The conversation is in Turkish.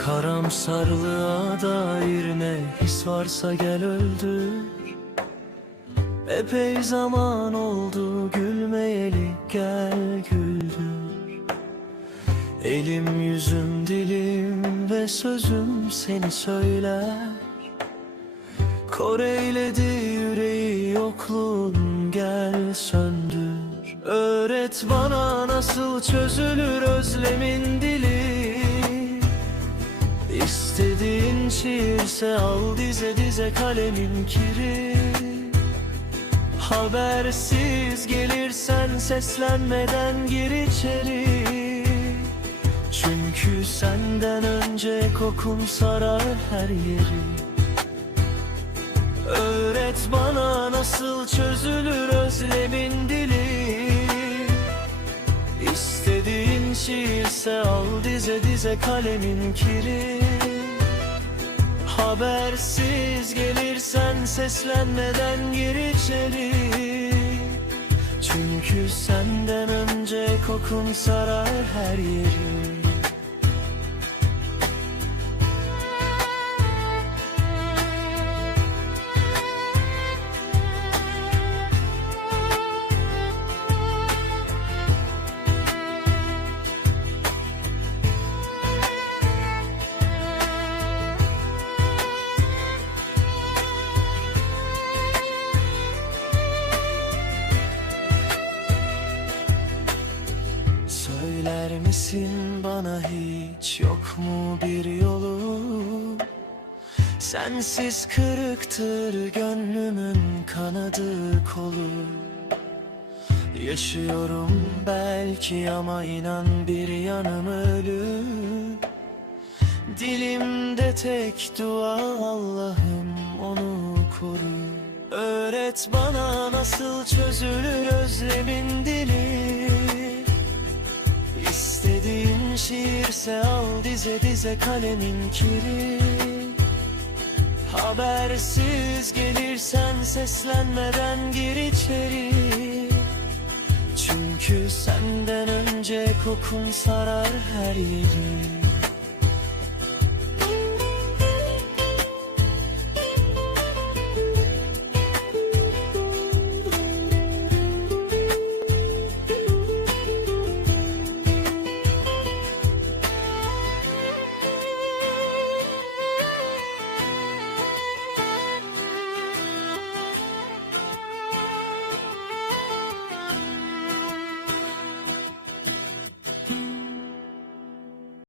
Tutarlığa dair ne his varsa gel öldür. Epey zaman oldu gülmeyeli gel güldür. Elim yüzüm dilim ve sözüm seni söyler. Kor eyledi yüreği yokluğun gel söndür. Öğret bana nasıl çözülür özlemin dili İstediğin şiirse al dize dize kalemin kiri. Habersiz gelirsen seslenmeden gir içeri. Çünkü senden önce kokun sarar her yeri. Öğret bana nasıl çözülür şiirse al dize dize kalemin kiri. Habersiz gelirsen seslenmeden gir içeri. Çünkü senden önce kokun sarar her yeri Söyler misin bana hiç yok mu bir yolu? Sensiz kırıktır gönlümün kanadı kolu. Yaşıyorum belki ama inan bir yanım ölü. Dilimde tek dua Allah'ım onu koru. Öğret bana nasıl çözülür özlemin dili İstediğin şiirse al dize dize kalemin kiri. Habersiz gelirsen seslenmeden gir içeri. Çünkü senden önce kokun sarar her yeri